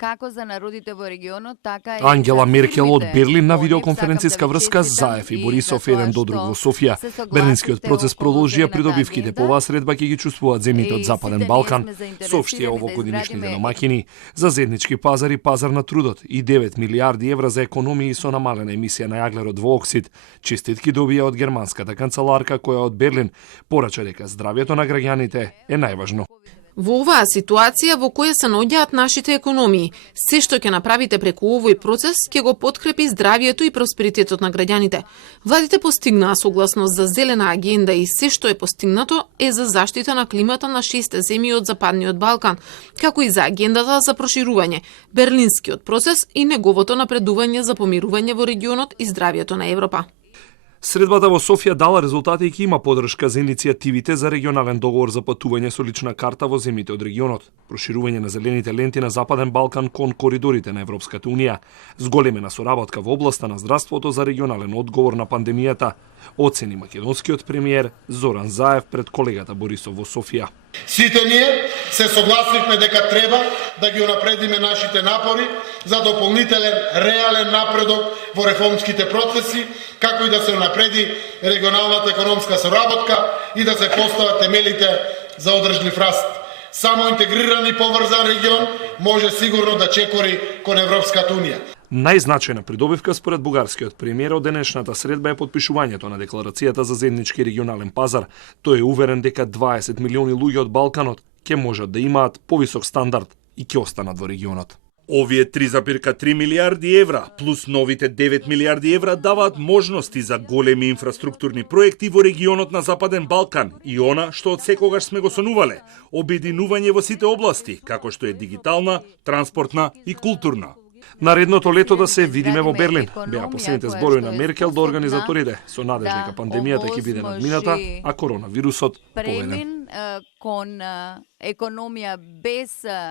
како за народите во регионот, така и Ангела за Меркел од фирмите. Берлин на По нив видеоконференциска сакам да ви врска честитам Заев и и Борисов за тоа еден до друг во што Софија. се согласивте Берлинскиот процес околу продолжи, а зелената придобивките агенда. по оваа средба ќе ги чувствуваат земјите од И Западен сите Балкан, ние сме заинтересирани соопштија да овогодинишните изградиме домаќини за заеднички пазар и пазар на трудот и 9 милиарди евра за економии со намалена емисија на јаглерод во оксид. Честитки добија од германската канцеларка која од Берлин порача дека здравјето на граѓаните е најважно. Во оваа ситуација во која се наоѓаат нашите економии, се што ќе направите преку овој процес ќе го подкрепи здравието и просперитетот на граѓаните. Владите постигнаа согласност за зелена агенда и се што е постигнато е за заштита на климата на 6 земји од Западниот Балкан, како и за агендата за проширување, Берлинскиот процес и неговото напредување за помирување во регионот и здравието на Европа. Средбата во Софија дала резултати и ќе има подршка за иницијативите за регионален договор за патување со лична карта во земјите од регионот, проширување на зелените ленти на Западен Балкан кон коридорите на Европската Унија, зголемена соработка во областа на здравството за регионален одговор на пандемијата, оцени македонскиот премиер Зоран Заев пред колегата Борисов во Софија. Сите ние се согласивме дека треба да ги унапредиме нашите напори за дополнителен реален напредок во реформските процеси, како и да се унапреди регионалната економска соработка и да се постават темелите за одржлив раст. Само интегриран и поврзан регион може сигурно да чекори кон Европската Унија. Најзначајна придобивка според бугарскиот премиер од денешната средба е подпишувањето на декларацијата за заеднички регионален пазар. Тој е уверен дека 20 милиони луѓе од Балканот ќе можат да имаат повисок стандард и ќе останат во регионот. Овие 3,3 милиарди евра плюс новите 9 милиарди евра даваат можности за големи инфраструктурни проекти во регионот на Западен Балкан и она што од секогаш сме го сонувале, обединување во сите области, како што е дигитална, транспортна и културна. Наредното лето да се видиме во Берлин. Беа последните зборови на Меркел до организаторите со надеж дека пандемијата ќе биде надмината, а коронавирусот победен. Кон економија без